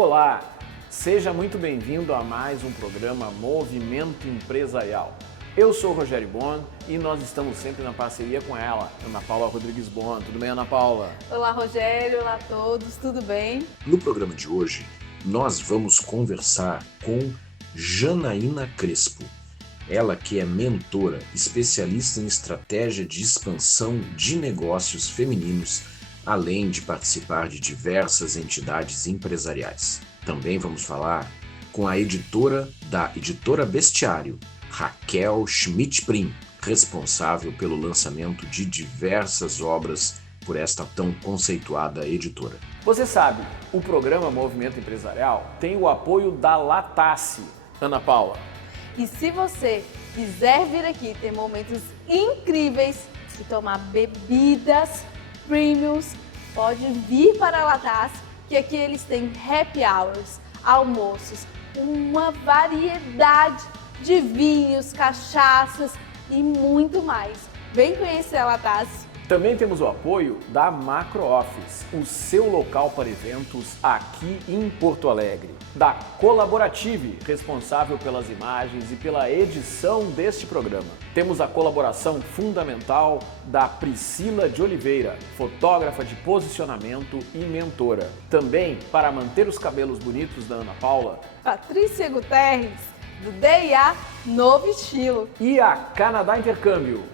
Olá, seja muito bem-vindo a mais um programa Movimento Empresarial. Eu sou o Rogério Bon e nós estamos sempre na parceria com ela, Ana Paula Rodrigues Bon. Tudo bem, Ana Paula? Olá, Rogério. Olá a todos. Tudo bem? No programa de hoje, nós vamos conversar com Janaína Crespo. Ela que é mentora, especialista em estratégia de expansão de negócios femininos, além de participar de diversas entidades empresariais. Também vamos falar com a editora da Editora Bestiário, Raquel Schmidt-Prim, responsável pelo lançamento de diversas obras por esta tão conceituada editora. Você sabe, o programa Movimento Empresarial tem o apoio da Latace. Ana Paula. E se você quiser vir aqui ter momentos incríveis e tomar bebidas premiums, pode vir para a Latace, que aqui eles têm happy hours, almoços, uma variedade de vinhos, cachaças e muito mais. Vem conhecer a Latace. Também temos o apoio da Macro Office, o seu local para eventos aqui em Porto Alegre. Da Colaborative, responsável pelas imagens e pela edição deste programa. Temos a colaboração fundamental da Priscila de Oliveira, fotógrafa de posicionamento e mentora. Também, para manter os cabelos bonitos da Ana Paula, Patrícia Guterres, do DIA Novo Estilo. E a Canadá Intercâmbio,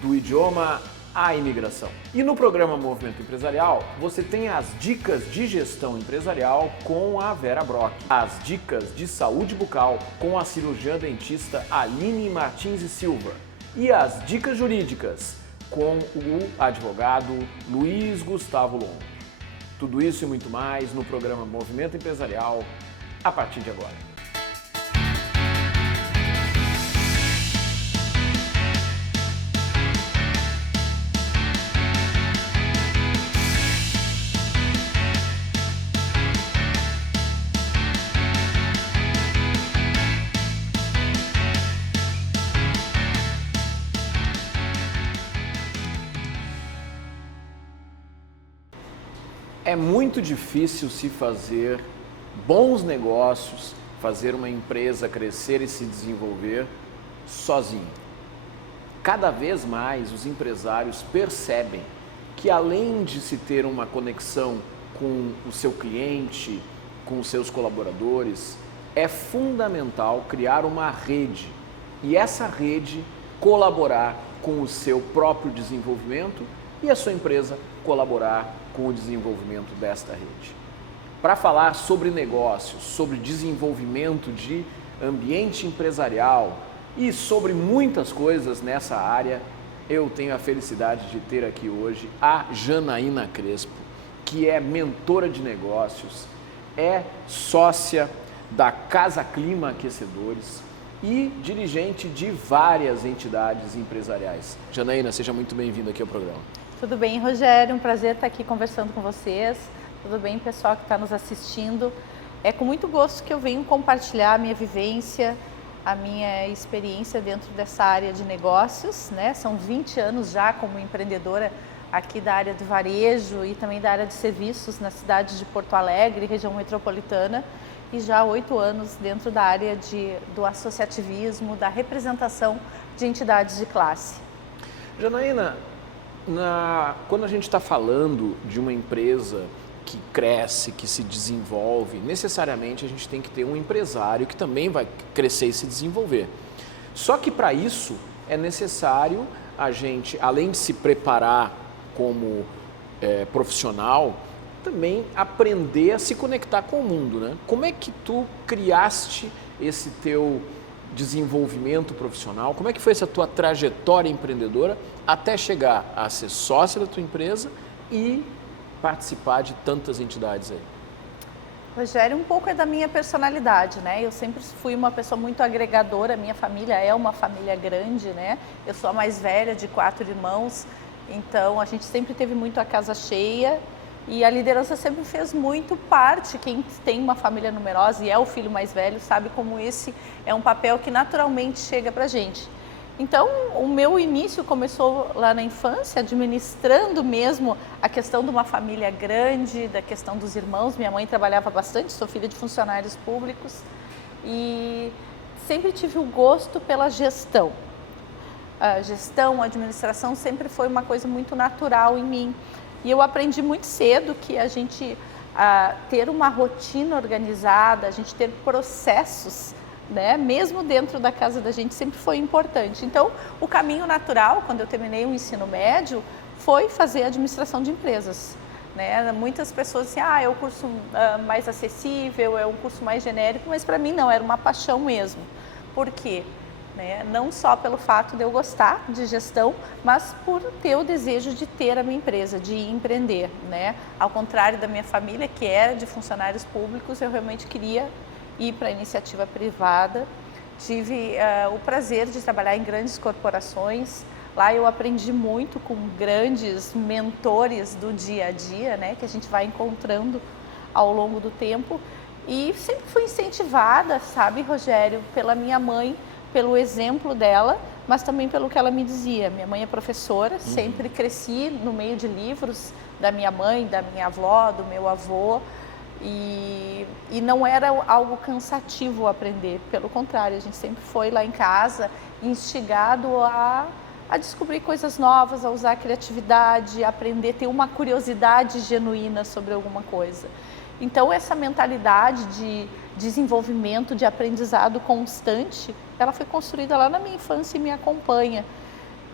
do idioma a imigração. E no programa Movimento Empresarial, você tem as dicas de gestão empresarial com a Vera Brock, as dicas de saúde bucal com a cirurgiã dentista Aline Martins e Silva e as dicas jurídicas com o advogado Luiz Gustavo Longo. Tudo isso e muito mais no programa Movimento Empresarial a partir de agora. É muito difícil se fazer bons negócios, fazer uma empresa crescer e se desenvolver sozinho. Cada vez mais os empresários percebem que além de se ter uma conexão com o seu cliente, com os seus colaboradores, é fundamental criar uma rede e essa rede colaborar com o seu próprio desenvolvimento e a sua empresa colaborar com o desenvolvimento desta rede. Para falar sobre negócios, sobre desenvolvimento de ambiente empresarial e sobre muitas coisas nessa área, eu tenho a felicidade de ter aqui hoje a Janaína Crespo, que é mentora de negócios, é sócia da Casa Clima Aquecedores e dirigente de várias entidades empresariais. Janaína, seja muito bem-vinda aqui ao programa. Tudo bem, Rogério? Um prazer estar aqui conversando com vocês. Tudo bem, pessoal que está nos assistindo? É com muito gosto que eu venho compartilhar a minha vivência, a minha experiência dentro dessa área de negócios, né? São 20 anos já como empreendedora aqui da área do varejo e também da área de serviços na cidade de Porto Alegre, região metropolitana, e já 8 anos dentro da área do associativismo, da representação de entidades de classe. Janaína, quando a gente está falando de uma empresa que cresce, que se desenvolve, necessariamente a gente tem que ter um empresário que também vai crescer e se desenvolver. Só que para isso é necessário a gente, além de se preparar como profissional, também aprender a se conectar com o mundo, né? Como é que tu criaste esse teu desenvolvimento profissional? Como é que foi essa tua trajetória empreendedora até chegar a ser sócia da tua empresa e participar de tantas entidades aí? Rogério, um pouco é da minha personalidade, né? Eu sempre fui uma pessoa muito agregadora, minha família é uma família grande, né? Eu sou a mais velha de 4 irmãos, então a gente sempre teve muito a casa cheia e a liderança sempre fez muito parte. Quem tem uma família numerosa e é o filho mais velho sabe como esse é um papel que naturalmente chega pra gente. Então, o meu início começou lá na infância, administrando mesmo a questão de uma família grande, da questão dos irmãos. Minha mãe trabalhava bastante, sou filha de funcionários públicos e sempre tive o gosto pela gestão. A gestão, a administração sempre foi uma coisa muito natural em mim. E eu aprendi muito cedo que a gente ter uma rotina organizada, a gente ter processos, né, mesmo dentro da casa da gente, sempre foi importante. Então, o caminho natural, quando eu terminei o ensino médio, foi fazer administração de empresas. Né? Muitas pessoas dizem, é um curso mais acessível, é um curso mais genérico, mas para mim não, era uma paixão mesmo. Por quê? Né? Não só pelo fato de eu gostar de gestão, mas por ter o desejo de ter a minha empresa, de empreender. Né? Ao contrário da minha família, que era de funcionários públicos, eu realmente queria ir para a iniciativa privada. Tive o prazer de trabalhar em grandes corporações. Lá eu aprendi muito com grandes mentores do dia a dia, né, que a gente vai encontrando ao longo do tempo. E sempre fui incentivada, sabe, Rogério, pela minha mãe, pelo exemplo dela, mas também pelo que ela me dizia. Minha mãe é professora, sempre cresci no meio de livros da minha mãe, da minha avó, do meu avô. E não era algo cansativo aprender, pelo contrário, a gente sempre foi lá em casa instigado a descobrir coisas novas, a usar a criatividade, a aprender, ter uma curiosidade genuína sobre alguma coisa. Então, essa mentalidade de desenvolvimento, de aprendizado constante, ela foi construída lá na minha infância e me acompanha.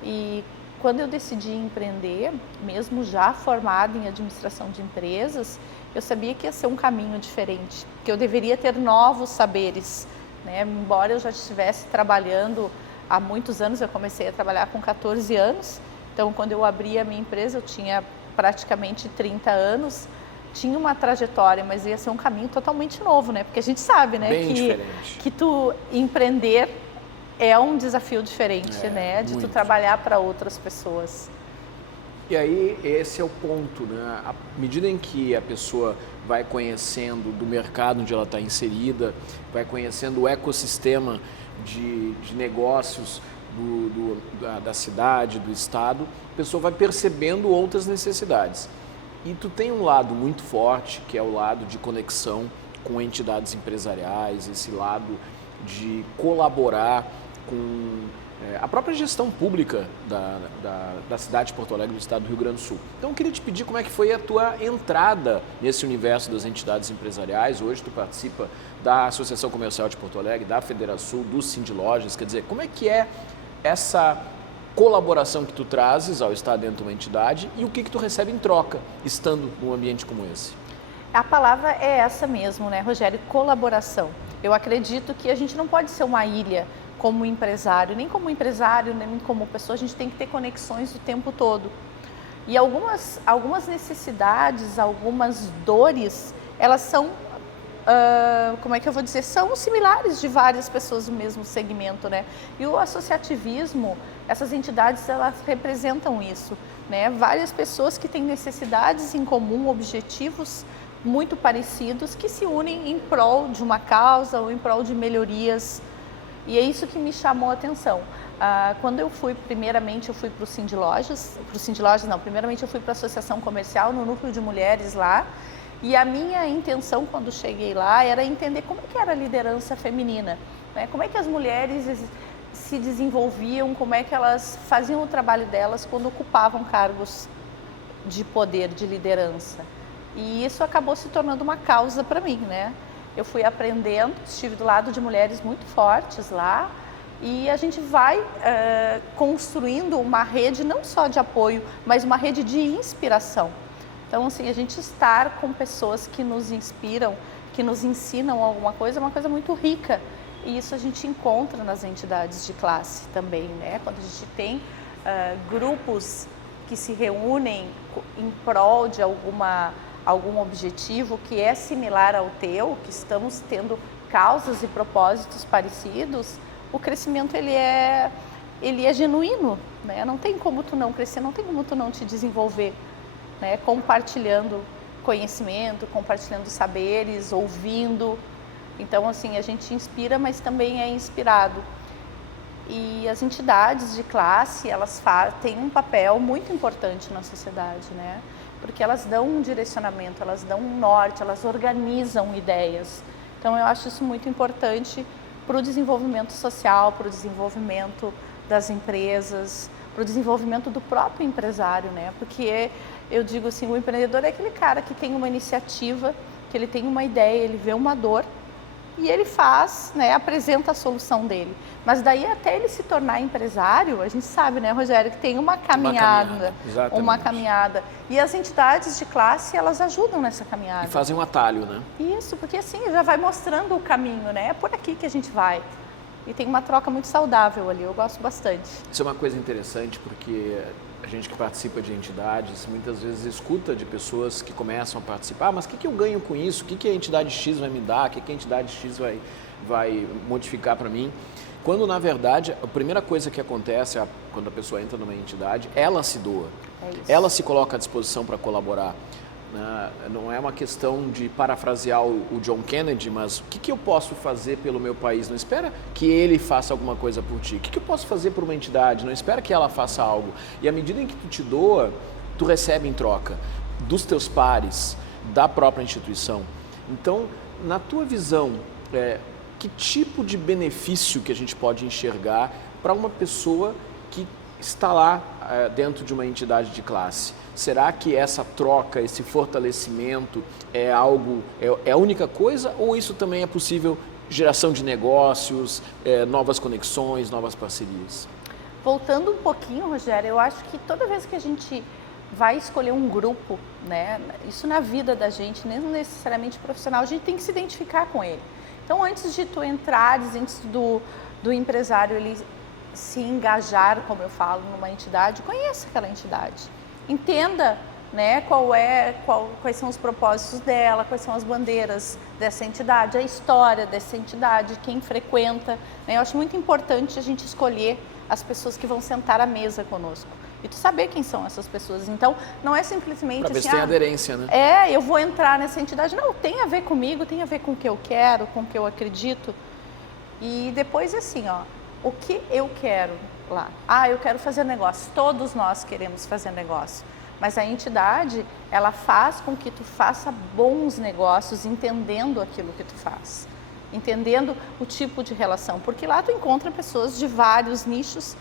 E quando eu decidi empreender, mesmo já formada em administração de empresas, eu sabia que ia ser um caminho diferente, que eu deveria ter novos saberes, né? Embora eu já estivesse trabalhando há muitos anos, eu comecei a trabalhar com 14 anos, então quando eu abri a minha empresa eu tinha praticamente 30 anos, tinha uma trajetória, mas ia ser um caminho totalmente novo, né? Porque a gente sabe, né, que tu empreender é um desafio diferente, né? De tu trabalhar para outras pessoas. E aí, esse é o ponto, né? À medida em que a pessoa vai conhecendo do mercado onde ela está inserida, vai conhecendo o ecossistema de negócios da cidade, do estado, a pessoa vai percebendo outras necessidades. E tu tem um lado muito forte, que é o lado de conexão com entidades empresariais, esse lado de colaborar com a própria gestão pública da cidade de Porto Alegre, do estado do Rio Grande do Sul. Então eu queria te pedir como é que foi a tua entrada nesse universo das entidades empresariais. Hoje tu participa da Associação Comercial de Porto Alegre, da Federação, do Sindlojas, quer dizer, como é que é essa colaboração que tu trazes ao estar dentro de uma entidade e o que tu recebe em troca, estando num ambiente como esse? A palavra é essa mesmo, né, Rogério? Colaboração. Eu acredito que a gente não pode ser uma ilha como empresário, nem como pessoa, a gente tem que ter conexões o tempo todo. E algumas necessidades, algumas dores, elas são, como é que eu vou dizer, são similares de várias pessoas do mesmo segmento, né? E o associativismo, essas entidades, elas representam isso, né? Várias pessoas que têm necessidades em comum, objetivos muito parecidos, que se unem em prol de uma causa ou em prol de melhorias. E é isso que me chamou a atenção. Quando eu fui, primeiramente eu fui para o Sindlojas, primeiramente eu fui para a Associação Comercial, no núcleo de mulheres lá, e a minha intenção quando cheguei lá era entender como é que era a liderança feminina, né? Como é que as mulheres se desenvolviam, como é que elas faziam o trabalho delas quando ocupavam cargos de poder, de liderança. E isso acabou se tornando uma causa para mim, né? Eu fui aprendendo, estive do lado de mulheres muito fortes lá e a gente vai construindo uma rede não só de apoio, mas uma rede de inspiração. Então, assim, a gente estar com pessoas que nos inspiram, que nos ensinam alguma coisa, é uma coisa muito rica. E isso a gente encontra nas entidades de classe também, né? Quando a gente tem grupos que se reúnem em prol de algum objetivo que é similar ao teu, que estamos tendo causas e propósitos parecidos, o crescimento ele é genuíno, né? Não tem como tu não crescer, não tem como tu não te desenvolver, né? Compartilhando conhecimento, compartilhando saberes, ouvindo. Então, assim, a gente inspira, mas também é inspirado. E as entidades de classe, elas têm um papel muito importante na sociedade, né? Porque elas dão um direcionamento, elas dão um norte, elas organizam ideias. Então, eu acho isso muito importante para o desenvolvimento social, para o desenvolvimento das empresas, para o desenvolvimento do próprio empresário, né? Porque eu digo assim, o empreendedor é aquele cara que tem uma iniciativa, que ele tem uma ideia, ele vê uma dor e ele faz, né, apresenta a solução dele. Mas daí até ele se tornar empresário, a gente sabe, né, Rogério, que tem uma caminhada. Uma caminhada. E as entidades de classe, elas ajudam nessa caminhada. E fazem um atalho, né? Isso, porque assim, já vai mostrando o caminho, né? É por aqui que a gente vai. E tem uma troca muito saudável ali, eu gosto bastante. Isso é uma coisa interessante, porque a gente que participa de entidades, muitas vezes escuta de pessoas que começam a participar, mas o que eu ganho com isso? O que a entidade X vai me dar? O que a entidade X vai modificar para mim? Quando, na verdade, a primeira coisa que acontece quando a pessoa entra numa entidade, ela se doa. Ela se coloca à disposição para colaborar. Não é uma questão de parafrasear o John Kennedy, mas o que eu posso fazer pelo meu país? Não espera que ele faça alguma coisa por ti. O que eu posso fazer por uma entidade? Não espera que ela faça algo. E à medida em que tu te doa, tu recebe em troca dos teus pares, da própria instituição. Então, na tua visão, que tipo de benefício que a gente pode enxergar para uma pessoa que está lá dentro de uma entidade de classe? Será que essa troca, esse fortalecimento é a única coisa, ou isso também é possível geração de negócios, novas conexões, novas parcerias? Voltando um pouquinho, Rogério, eu acho que toda vez que a gente vai escolher um grupo, né, isso na vida da gente, nem necessariamente profissional, a gente tem que se identificar com ele. Então, antes de tu entrares, antes do empresário ele se engajar, como eu falo, numa entidade, conheça aquela entidade. Entenda, né, quais são os propósitos dela, quais são as bandeiras dessa entidade, a história dessa entidade, quem frequenta. Né? Eu acho muito importante a gente escolher as pessoas que vão sentar à mesa conosco. E tu saber quem são essas pessoas. Então, não é simplesmente pra ver assim... se tem aderência, né? Eu vou entrar nessa entidade. Não, tem a ver comigo, tem a ver com o que eu quero, com o que eu acredito. E depois, assim, o que eu quero lá? Eu quero fazer negócio. Todos nós queremos fazer negócio. Mas a entidade, ela faz com que tu faça bons negócios, entendendo aquilo que tu faz. Entendendo o tipo de relação. Porque lá tu encontra pessoas de vários nichos,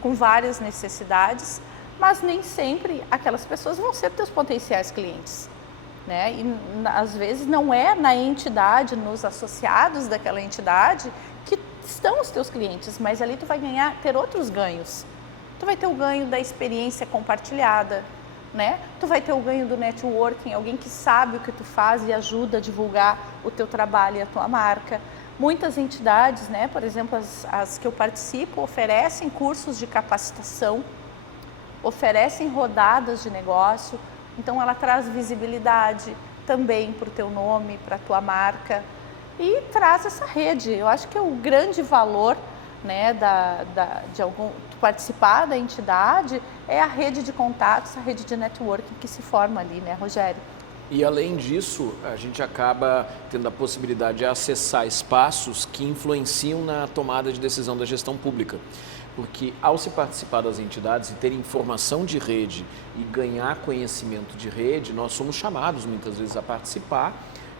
com várias necessidades, mas nem sempre aquelas pessoas vão ser teus potenciais clientes. Né? E às vezes não é na entidade, nos associados daquela entidade, que estão os teus clientes, mas ali tu vai ter outros ganhos. Tu vai ter o ganho da experiência compartilhada, né? Tu vai ter o ganho do networking, alguém que sabe o que tu faz e ajuda a divulgar o teu trabalho e a tua marca. Muitas entidades, né, por exemplo, as que eu participo, oferecem cursos de capacitação, oferecem rodadas de negócio, então ela traz visibilidade também para o teu nome, para a tua marca e traz essa rede. Eu acho que é o grande valor, né, de participar da entidade é a rede de contatos, a rede de networking que se forma ali, né, Rogério? E além disso, a gente acaba tendo a possibilidade de acessar espaços que influenciam na tomada de decisão da gestão pública. Porque ao se participar das entidades e ter informação de rede e ganhar conhecimento de rede, nós somos chamados muitas vezes a participar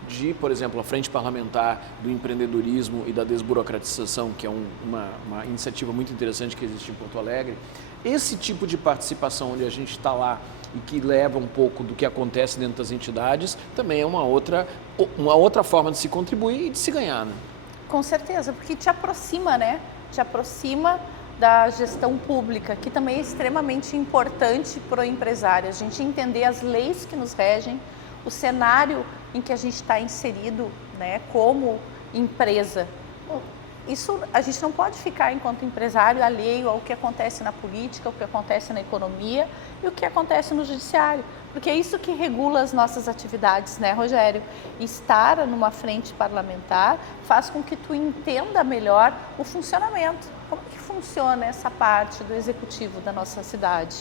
de, por exemplo, a Frente Parlamentar do Empreendedorismo e da Desburocratização, que é uma iniciativa muito interessante que existe em Porto Alegre. Esse tipo de participação onde a gente está lá e que leva um pouco do que acontece dentro das entidades, também é uma outra forma de se contribuir e de se ganhar, né? Com certeza, porque te aproxima, né? Te aproxima da gestão pública, que também é extremamente importante para o empresário. A gente entender as leis que nos regem, o cenário em que a gente está inserido, né, como empresa. Isso a gente não pode ficar, enquanto empresário, alheio ao que acontece na política, o que acontece na economia e o que acontece no judiciário, porque é isso que regula as nossas atividades, né, Rogério? Estar numa frente parlamentar faz com que tu entenda melhor o funcionamento. Como que funciona essa parte do executivo da nossa cidade?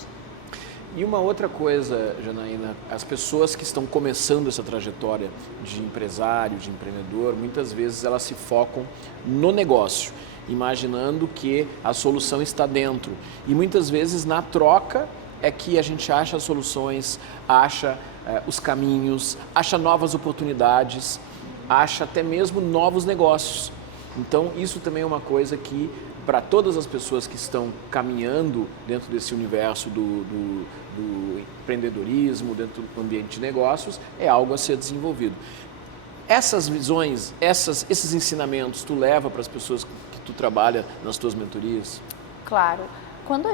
E uma outra coisa, Janaína, as pessoas que estão começando essa trajetória de empresário, de empreendedor, muitas vezes elas se focam no negócio, imaginando que a solução está dentro. E muitas vezes na troca é que a gente acha as soluções, acha os caminhos, acha novas oportunidades, acha até mesmo novos negócios. Então isso também é uma coisa que, para todas as pessoas que estão caminhando dentro desse universo do empreendedorismo, dentro do ambiente de negócios, é algo a ser desenvolvido. Essas visões, esses ensinamentos, tu leva para as pessoas que tu trabalha nas tuas mentorias? Claro. Quando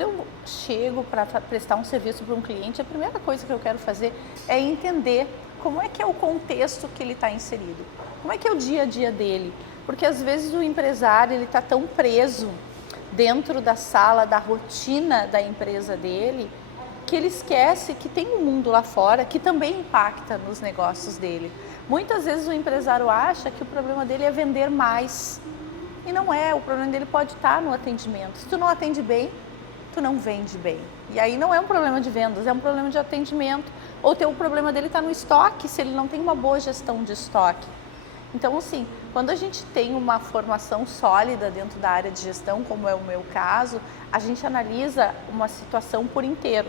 eu chego para prestar um serviço para um cliente, a primeira coisa que eu quero fazer é entender como é que é o contexto que ele está inserido, como é que é o dia a dia dele, porque às vezes o empresário ele está tão preso dentro da sala, da rotina da empresa dele, que ele esquece que tem um mundo lá fora que também impacta nos negócios dele. Muitas vezes o empresário acha que o problema dele é vender mais. E não é, o problema dele pode estar no atendimento. Se tu não atende bem, tu não vende bem. E aí não é um problema de vendas, é um problema de atendimento. Ou o problema dele está no estoque, se ele não tem uma boa gestão de estoque. Então, assim, quando a gente tem uma formação sólida dentro da área de gestão, como é o meu caso, a gente analisa uma situação por inteiro.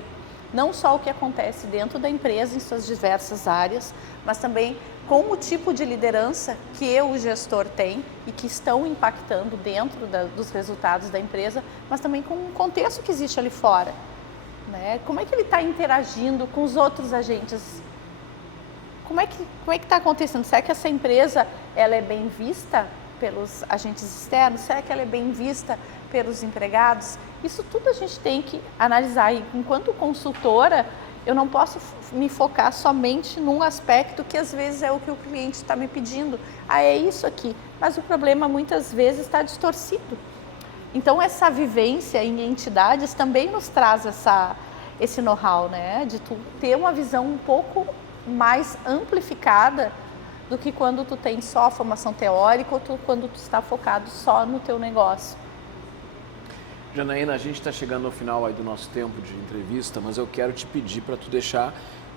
Não só o que acontece dentro da empresa, em suas diversas áreas, mas também com o tipo de liderança que o gestor tem e que estão impactando dentro dos resultados da empresa, mas também com o contexto que existe ali fora, né? Como é que ele está interagindo com os outros agentes? Como é que está acontecendo? Será que essa empresa ela é bem vista pelos agentes externos? Será que ela é bem vista pelos empregados? Isso tudo a gente tem que analisar. E enquanto consultora, eu não posso me focar somente num aspecto que às vezes é o que o cliente está me pedindo. Ah, é isso aqui. Mas o problema muitas vezes está distorcido. Então essa vivência em entidades também nos traz esse know-how, né? De tu ter uma visão um pouco mais amplificada do que quando tu tem só a formação teórica ou quando tu está focado só no teu negócio. Janaína, a gente está chegando ao final aí do nosso tempo de entrevista, mas eu quero te pedir para tu deixar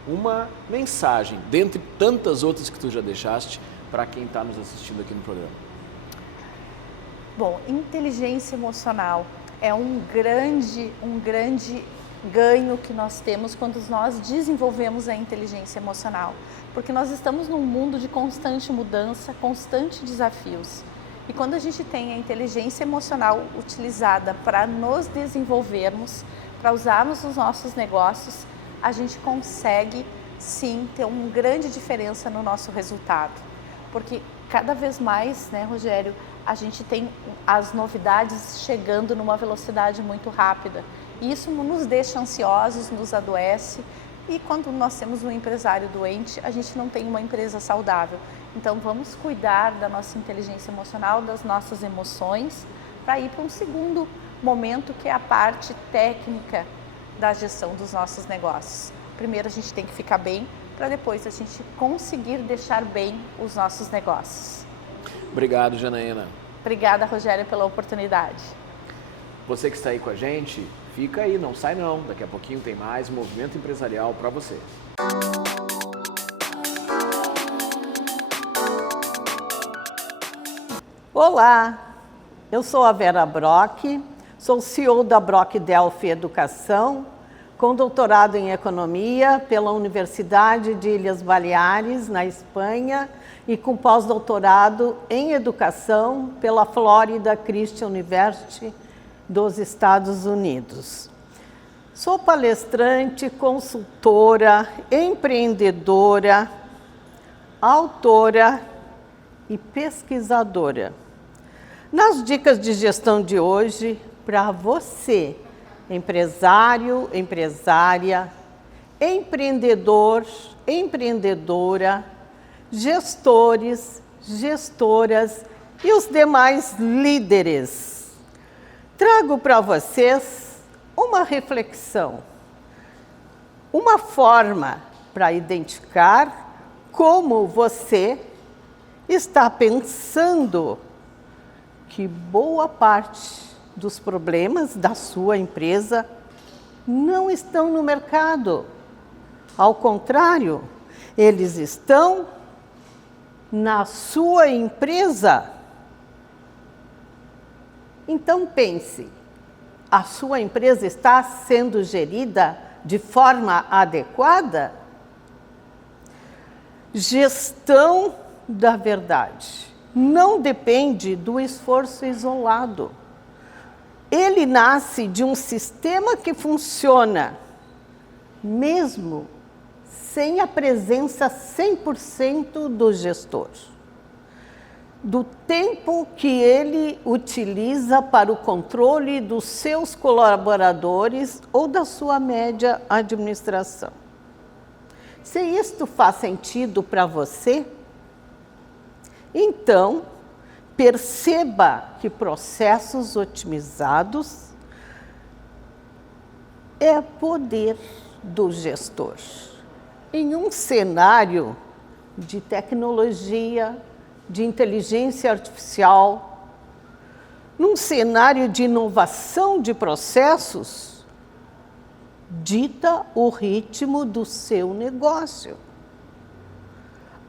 uma mensagem, dentre tantas outras que tu já deixaste, para quem está nos assistindo aqui no programa. Bom, inteligência emocional é um grande ganho que nós temos quando nós desenvolvemos a inteligência emocional, porque nós estamos num mundo de constante mudança, constantes desafios. E quando a gente tem a inteligência emocional utilizada para nos desenvolvermos, para usarmos nos nossos negócios, a gente consegue sim ter uma grande diferença no nosso resultado. Porque cada vez mais, né, Rogério, a gente tem as novidades chegando numa velocidade muito rápida. E isso nos deixa ansiosos, nos adoece. E quando nós temos um empresário doente, a gente não tem uma empresa saudável. Então vamos cuidar da nossa inteligência emocional, das nossas emoções, para ir para um segundo momento, que é a parte técnica da gestão dos nossos negócios. Primeiro a gente tem que ficar bem, para depois a gente conseguir deixar bem os nossos negócios. Obrigado, Janaína. Obrigada, Rogério, pela oportunidade. Você que está aí com a gente, fica aí, não sai não. Daqui a pouquinho tem mais Movimento Empresarial para você. Olá, eu sou a Vera Brock, sou CEO da Brock Delphi Educação, com doutorado em Economia pela Universidade de Ilhas Baleares, na Espanha, e com pós-doutorado em Educação pela Florida Christian University dos Estados Unidos. Sou palestrante, consultora, empreendedora, autora e pesquisadora. Nas dicas de gestão de hoje, para você, empresário, empresária, empreendedor, empreendedora, gestores, gestoras e os demais líderes, trago para vocês uma reflexão, uma forma para identificar como você está pensando que boa parte dos problemas da sua empresa não estão no mercado. Ao contrário, eles estão na sua empresa. Então pense, a sua empresa está sendo gerida de forma adequada? Gestão da verdade não depende do esforço isolado. Ele nasce de um sistema que funciona, mesmo sem a presença 100% do gestor, do tempo que ele utiliza para o controle dos seus colaboradores ou da sua média administração. Se isto faz sentido para você, então perceba que processos otimizados é poder do gestor. Em um cenário de tecnologia, de inteligência artificial, num cenário de inovação de processos, dita o ritmo do seu negócio.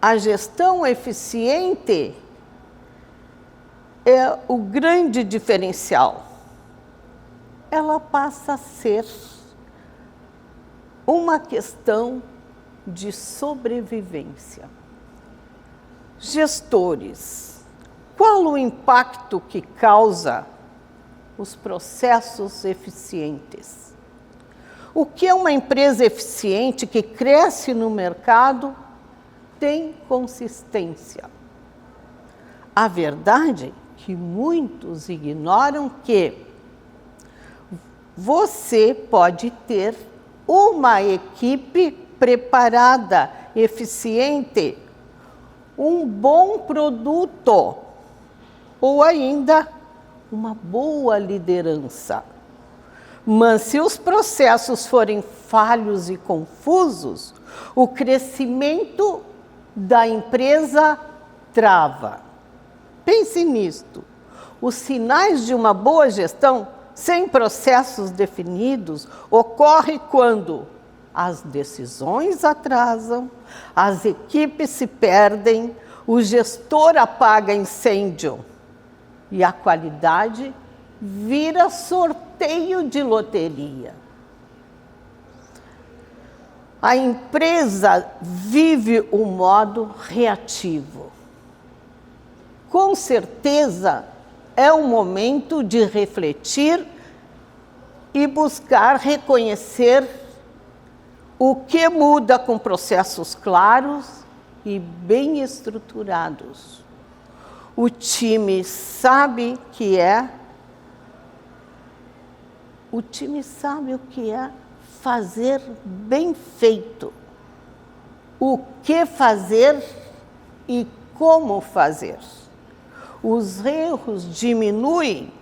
A gestão eficiente é o grande diferencial. Ela passa a ser uma questão de sobrevivência. Gestores, qual o impacto que causa os processos eficientes? O que é uma empresa eficiente que cresce no mercado tem consistência? A verdade é que muitos ignoram que você pode ter uma equipe preparada, eficiente, um bom produto ou ainda uma boa liderança. Mas se os processos forem falhos e confusos, o crescimento da empresa trava. Pense nisto. Os sinais de uma boa gestão sem processos definidos ocorrem quando as decisões atrasam, as equipes se perdem, o gestor apaga incêndio e a qualidade vira sorteio de loteria. A empresa vive o modo reativo. Com certeza, é o momento de refletir e buscar reconhecer o que muda com processos claros e bem estruturados. O time sabe o que é fazer bem feito, o que fazer e como fazer. Os erros diminuem,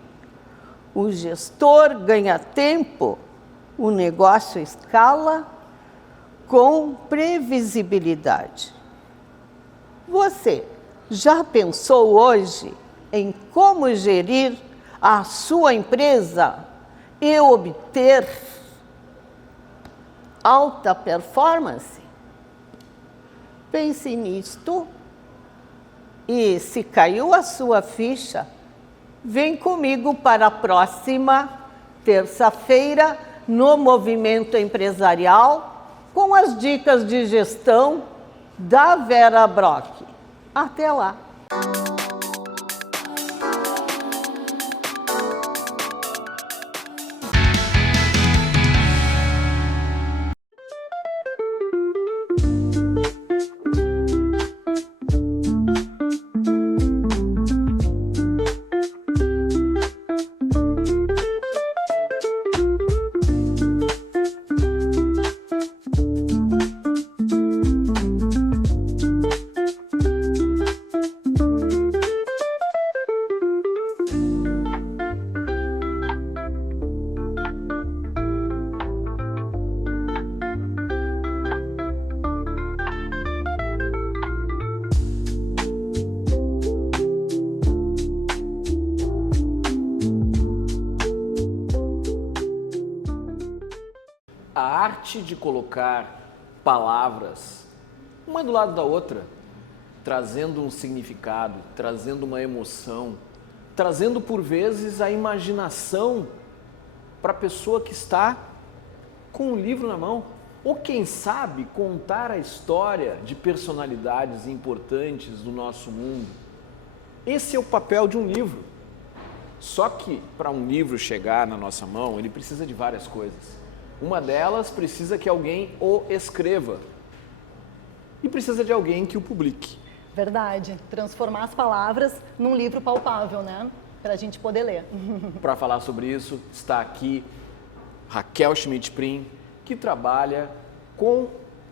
o gestor ganha tempo, o negócio escala com previsibilidade. Você já pensou hoje em como gerir a sua empresa e obter alta performance? Pense nisto e, se caiu a sua ficha, vem comigo para a próxima terça-feira no Movimento Empresarial com as dicas de gestão da Vera Brock. Até lá! arte de colocar palavras uma do lado da outra, trazendo um significado, trazendo uma emoção, trazendo por vezes a imaginação para a pessoa que está com o livro na mão. Ou quem sabe contar a história de personalidades importantes do nosso mundo. Esse é o papel de um livro. Só que para um livro chegar na nossa mão, ele precisa de várias coisas. Uma delas precisa que alguém o escreva e precisa de alguém que o publique. Verdade. Transformar as palavras num livro palpável, né? Para a gente poder ler. Para falar sobre isso, está aqui Raquel Schmidt-Prim, que trabalha com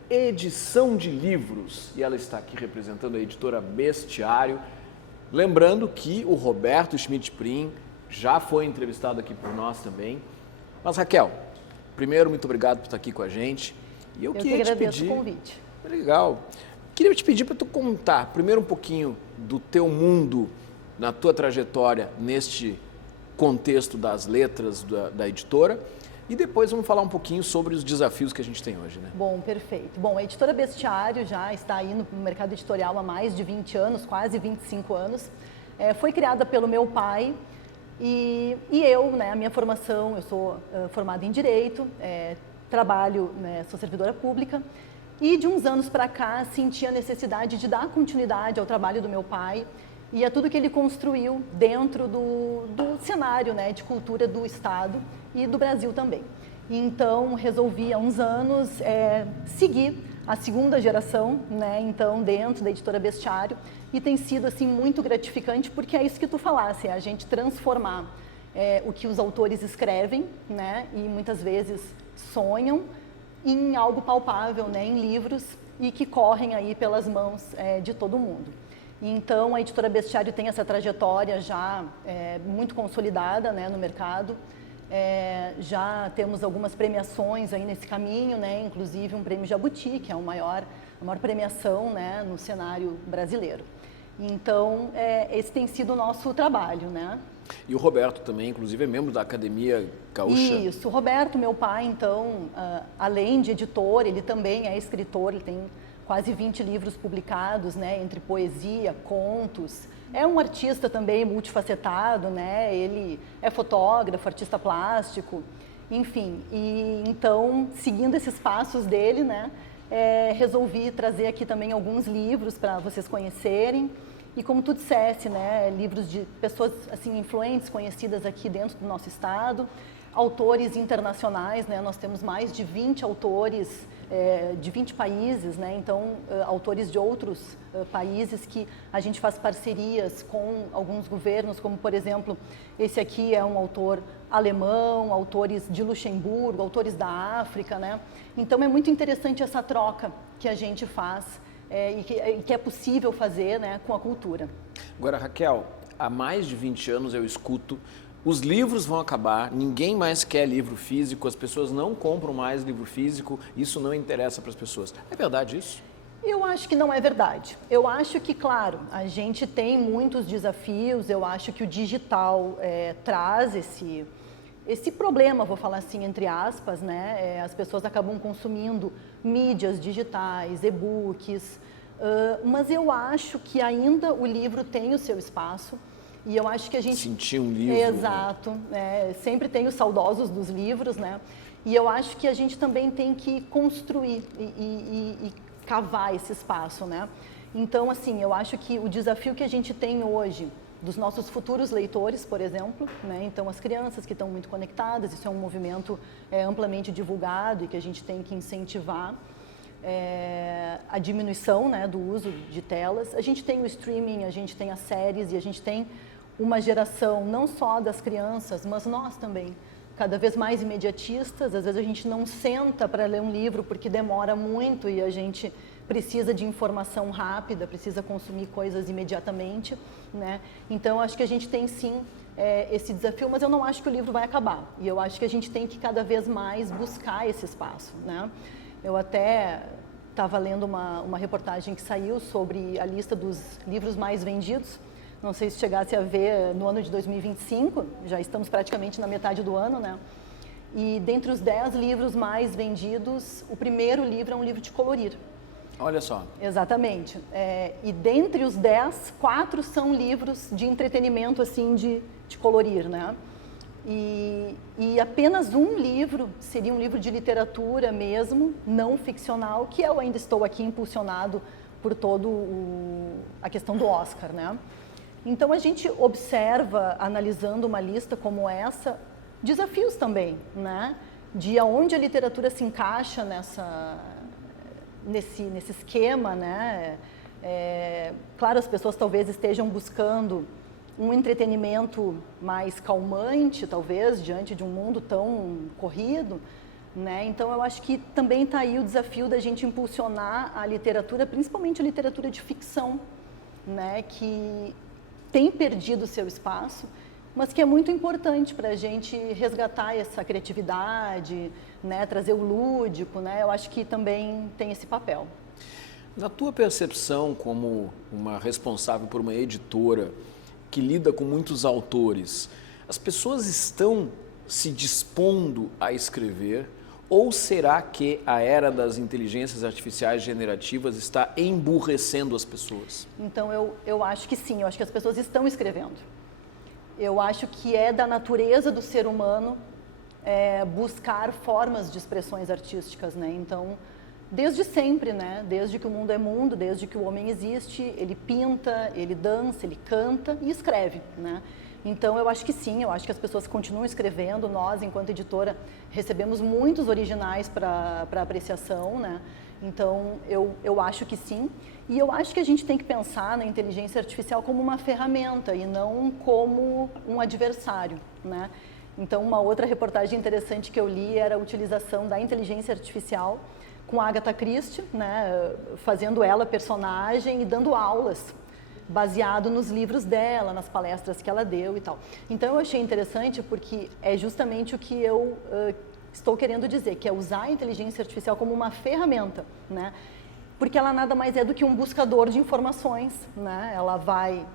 edição de livros. E ela está aqui representando a editora Bestiário. Lembrando que o Roberto Schmidt-Prim já foi entrevistado aqui por nós também. Mas, Raquel, primeiro, muito obrigado por estar aqui com a gente. E eu queria te pedir... o convite. Legal. Queria te pedir para tu contar primeiro um pouquinho do teu mundo, na tua trajetória neste contexto das letras da editora, e depois vamos falar um pouquinho sobre os desafios que a gente tem hoje, né? Bom, perfeito. Bom, a editora Bestiário já está aí no mercado editorial há mais de 20 anos, quase 25 anos. Foi criada pelo meu pai e eu, né, a minha formação, eu sou formada em Direito, trabalho, né, sou servidora pública, e de uns anos para cá senti a necessidade de dar continuidade ao trabalho do meu pai e a tudo que ele construiu dentro do cenário, né, de cultura do Estado e do Brasil também. Então, resolvi há uns anos seguir a segunda geração, né, então, dentro da editora Bestiário, e tem sido assim muito gratificante porque é isso que tu falasse, é a gente transformar o que os autores escrevem, né, e muitas vezes sonham, em algo palpável, né, em livros e que correm aí pelas mãos de todo mundo. Então, a editora Bestiário tem essa trajetória já muito consolidada, né, no mercado. Já temos algumas premiações aí nesse caminho, né, inclusive um prêmio Jabuti, que é a maior premiação, né, no cenário brasileiro. Então, esse tem sido o nosso trabalho, né? E o Roberto também, inclusive, é membro da Academia Gaúcha. Isso, o Roberto, meu pai, então, além de editor, ele também é escritor, ele tem quase 20 livros publicados, né, entre poesia, contos. É um artista também multifacetado, né, ele é fotógrafo, artista plástico, enfim. E então, seguindo esses passos dele, né, resolvi trazer aqui também alguns livros para vocês conhecerem. E como tu dissesse, né, livros de pessoas assim influentes, conhecidas aqui dentro do nosso estado, autores internacionais, né, nós temos mais de 20 autores de 20 países, né, então autores de outros países que a gente faz parcerias com alguns governos, como por exemplo, esse aqui é um autor alemão, autores de Luxemburgo, autores da África, né, então é muito interessante essa troca que a gente faz e que é possível fazer, né, com a cultura. Agora, Raquel, há mais de 20 anos eu escuto, os livros vão acabar, ninguém mais quer livro físico, as pessoas não compram mais livro físico, isso não interessa para as pessoas. É verdade isso? Eu acho que não é verdade. Eu acho que, claro, a gente tem muitos desafios, eu acho que o digital traz esse problema, vou falar assim, entre aspas, né? As pessoas acabam consumindo mídias digitais, e-books, mas eu acho que ainda o livro tem o seu espaço e eu acho que a gente... Sentir um livro. Exato, sempre tem os saudosos dos livros, né? E eu acho que a gente também tem que construir e cavar esse espaço, né? Então, assim, eu acho que o desafio que a gente tem hoje dos nossos futuros leitores, por exemplo, né? Então as crianças que estão muito conectadas, isso é um movimento amplamente divulgado e que a gente tem que incentivar a diminuição, né, do uso de telas. A gente tem o streaming, a gente tem as séries e a gente tem uma geração não só das crianças, mas nós também, cada vez mais imediatistas. Às vezes a gente não senta para ler um livro porque demora muito e a gente precisa de informação rápida, precisa consumir coisas imediatamente, né? Então, acho que a gente tem sim esse desafio, mas eu não acho que o livro vai acabar. E eu acho que a gente tem que cada vez mais buscar esse espaço, né? Eu até estava lendo uma reportagem que saiu sobre a lista dos livros mais vendidos. Não sei se chegasse a ver no ano de 2025, já estamos praticamente na metade do ano, né? E dentre os 10 livros mais vendidos, o primeiro livro é um livro de colorir. Olha só. Exatamente. E dentre os 10, 4 são livros de entretenimento, assim, de colorir, né? E apenas um livro seria um livro de literatura mesmo, não ficcional, que eu ainda estou aqui impulsionado por todo a questão do Oscar, né? Então a gente observa, analisando uma lista como essa, desafios também, né? De aonde a literatura se encaixa nesse esquema, né? Claro, as pessoas talvez estejam buscando um entretenimento mais calmante, talvez, diante de um mundo tão corrido, né? Então, eu acho que também está aí o desafio da gente impulsionar a literatura, principalmente a literatura de ficção, né? Que tem perdido o seu espaço, mas que é muito importante para a gente resgatar essa criatividade, né? Trazer o lúdico, né? Eu acho que também tem esse papel. Na tua percepção, como uma responsável por uma editora que lida com muitos autores, as pessoas estão se dispondo a escrever, ou será que a era das inteligências artificiais generativas está emburrecendo as pessoas? Então, eu acho que sim, eu acho que as pessoas estão escrevendo. Eu acho que é da natureza do ser humano buscar formas de expressões artísticas, né? Então, desde sempre, né? Desde que o mundo é mundo, desde que o homem existe, ele pinta, ele dança, ele canta e escreve, né? Então, eu acho que sim, eu acho que as pessoas continuam escrevendo. Nós, enquanto editora, recebemos muitos originais para apreciação, né? Então, eu acho que sim. E eu acho que a gente tem que pensar na inteligência artificial como uma ferramenta e não como um adversário, né? Então, uma outra reportagem interessante que eu li era a utilização da inteligência artificial com a Agatha Christie, né, fazendo ela personagem e dando aulas, baseado nos livros dela, nas palestras que ela deu e tal. Então eu achei interessante porque é justamente o que eu estou querendo dizer, que é usar a inteligência artificial como uma ferramenta, né? Porque ela nada mais é do que um buscador de informações, né? Ela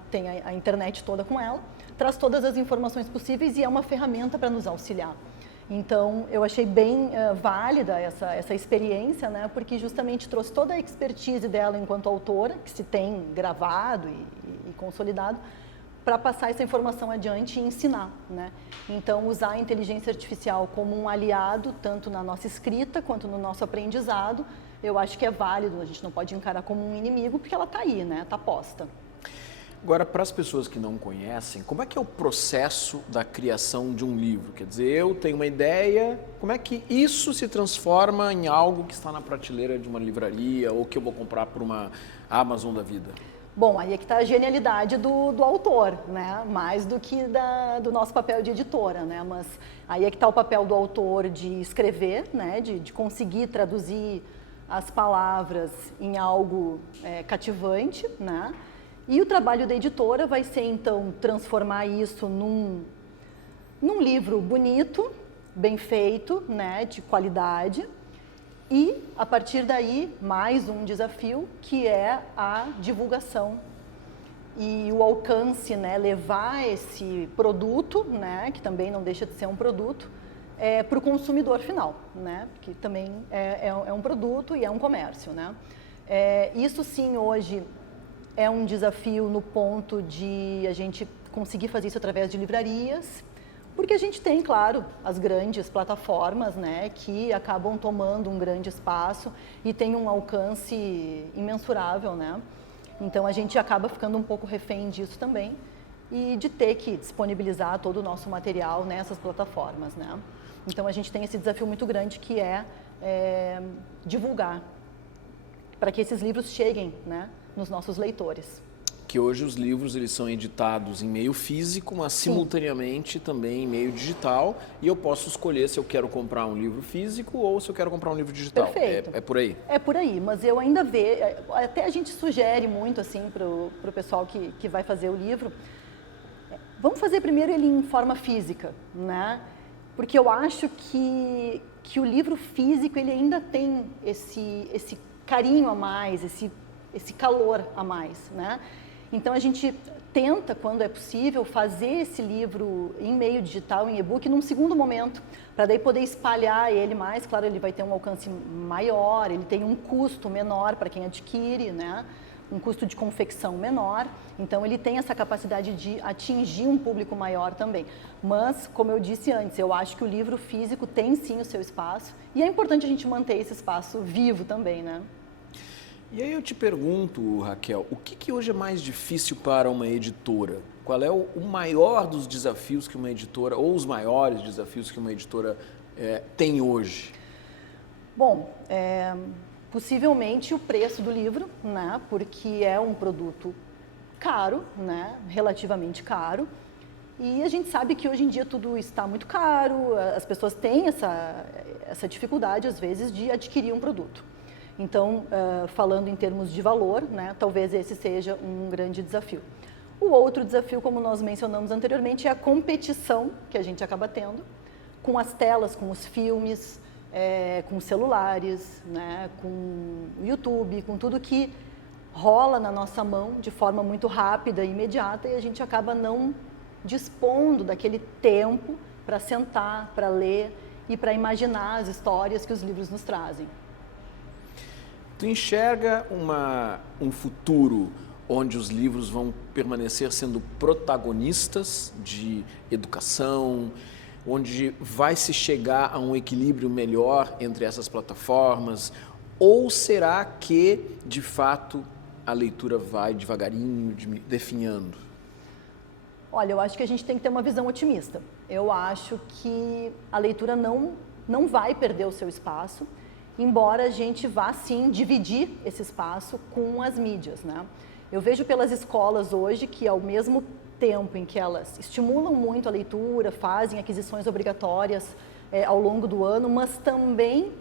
tem a internet toda com ela, traz todas as informações possíveis e é uma ferramenta para nos auxiliar. Então, eu achei bem válida essa experiência, né? Porque justamente trouxe toda a expertise dela enquanto autora, que se tem gravado e consolidado, para passar essa informação adiante e ensinar, né? Então, usar a inteligência artificial como um aliado, tanto na nossa escrita quanto no nosso aprendizado, eu acho que é válido, a gente não pode encarar como um inimigo, porque ela está aí, né? Está posta. Agora, para as pessoas que não conhecem, como é que é o processo da criação de um livro? Quer dizer, eu tenho uma ideia, como é que isso se transforma em algo que está na prateleira de uma livraria ou que eu vou comprar por uma Amazon da vida? Bom, aí é que está a genialidade do autor, né? Mais do que do nosso papel de editora, né? Mas aí é que está o papel do autor de escrever, né? De conseguir traduzir as palavras em algo cativante, né? E o trabalho da editora vai ser, então, transformar isso num livro bonito, bem feito, né, de qualidade. E, a partir daí, mais um desafio, que é a divulgação e o alcance, né, levar esse produto, né, que também não deixa de ser um produto, para o consumidor final, né, porque também é um produto e é um comércio, né. Isso, sim, hoje é um desafio no ponto de a gente conseguir fazer isso através de livrarias, porque a gente tem, claro, as grandes plataformas, né, que acabam tomando um grande espaço e tem um alcance imensurável, né? Então a gente acaba ficando um pouco refém disso também e de ter que disponibilizar todo o nosso material nessas plataformas, né? Então a gente tem esse desafio muito grande que é divulgar para que esses livros cheguem, né, nos nossos leitores. Que hoje os livros eles são editados em meio físico, mas Sim. simultaneamente também em meio digital, e eu posso escolher se eu quero comprar um livro físico ou se eu quero comprar um livro digital. Perfeito. É por aí? É por aí, mas eu ainda vejo, até a gente sugere muito assim para o pessoal que vai fazer o livro, vamos fazer primeiro ele em forma física, né? Porque eu acho que o livro físico ele ainda tem esse carinho a mais, esse calor a mais, né? Então a gente tenta, quando é possível, fazer esse livro em meio digital, em e-book, num segundo momento, para daí poder espalhar ele mais. Claro, ele vai ter um alcance maior, ele tem um custo menor para quem adquire, né? Um custo de confecção menor, então ele tem essa capacidade de atingir um público maior também. Mas, como eu disse antes, eu acho que o livro físico tem sim o seu espaço e é importante a gente manter esse espaço vivo também, né? E aí eu te pergunto, Raquel, o que hoje é mais difícil para uma editora? Qual é o maior dos desafios que uma editora, ou os maiores desafios que uma editora tem hoje? Bom, possivelmente o preço do livro, né? Porque é um produto caro, né? Relativamente caro. E a gente sabe que hoje em dia tudo está muito caro, as pessoas têm essa dificuldade, às vezes, de adquirir um produto. Então, falando em termos de valor, né? Talvez esse seja um grande desafio. O outro desafio, como nós mencionamos anteriormente, é a competição que a gente acaba tendo com as telas, com os filmes, com celulares, né, com o YouTube, com tudo que rola na nossa mão de forma muito rápida e imediata e a gente acaba não dispondo daquele tempo para sentar, para ler e para imaginar as histórias que os livros nos trazem. Tu enxerga um futuro onde os livros vão permanecer sendo protagonistas de educação, onde vai se chegar a um equilíbrio melhor entre essas plataformas? Ou será que, de fato, a leitura vai devagarinho definhando? Olha, eu acho que a gente tem que ter uma visão otimista. Eu acho que a leitura não vai perder o seu espaço, embora a gente vá, sim, dividir esse espaço com as mídias, né? Eu vejo pelas escolas hoje que, ao mesmo tempo em que elas estimulam muito a leitura, fazem aquisições obrigatórias ao longo do ano, mas também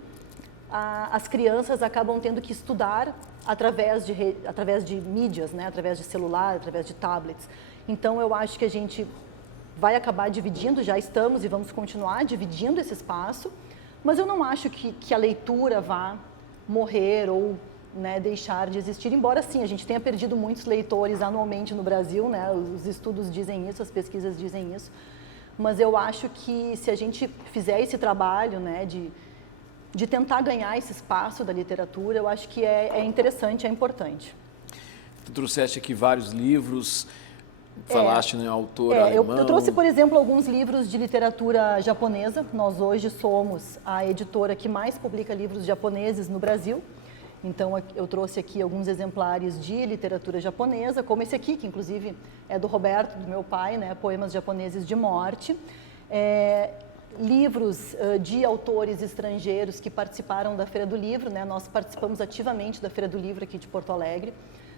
as crianças acabam tendo que estudar através de mídias, né? Através de celular, através de tablets. Então, eu acho que a gente vai acabar dividindo, já estamos e vamos continuar dividindo esse espaço, mas eu não acho que a leitura vá morrer ou, né, deixar de existir, embora sim, a gente tenha perdido muitos leitores anualmente no Brasil, né, os estudos dizem isso, as pesquisas dizem isso, mas eu acho que se a gente fizer esse trabalho, né, de tentar ganhar esse espaço da literatura, eu acho que é interessante, é importante. Tu trouxeste aqui vários livros, falaste em autor alemão. Eu trouxe, por exemplo, alguns livros de literatura japonesa, nós hoje somos a editora que mais publica livros japoneses no Brasil. Então, eu trouxe aqui alguns exemplares de literatura japonesa, como esse aqui, que inclusive é do Roberto, do meu pai, né? Poemas Japoneses de Morte. Livros de autores estrangeiros que participaram da Feira do Livro, né? Nós participamos ativamente da Feira do Livro aqui de Porto Alegre.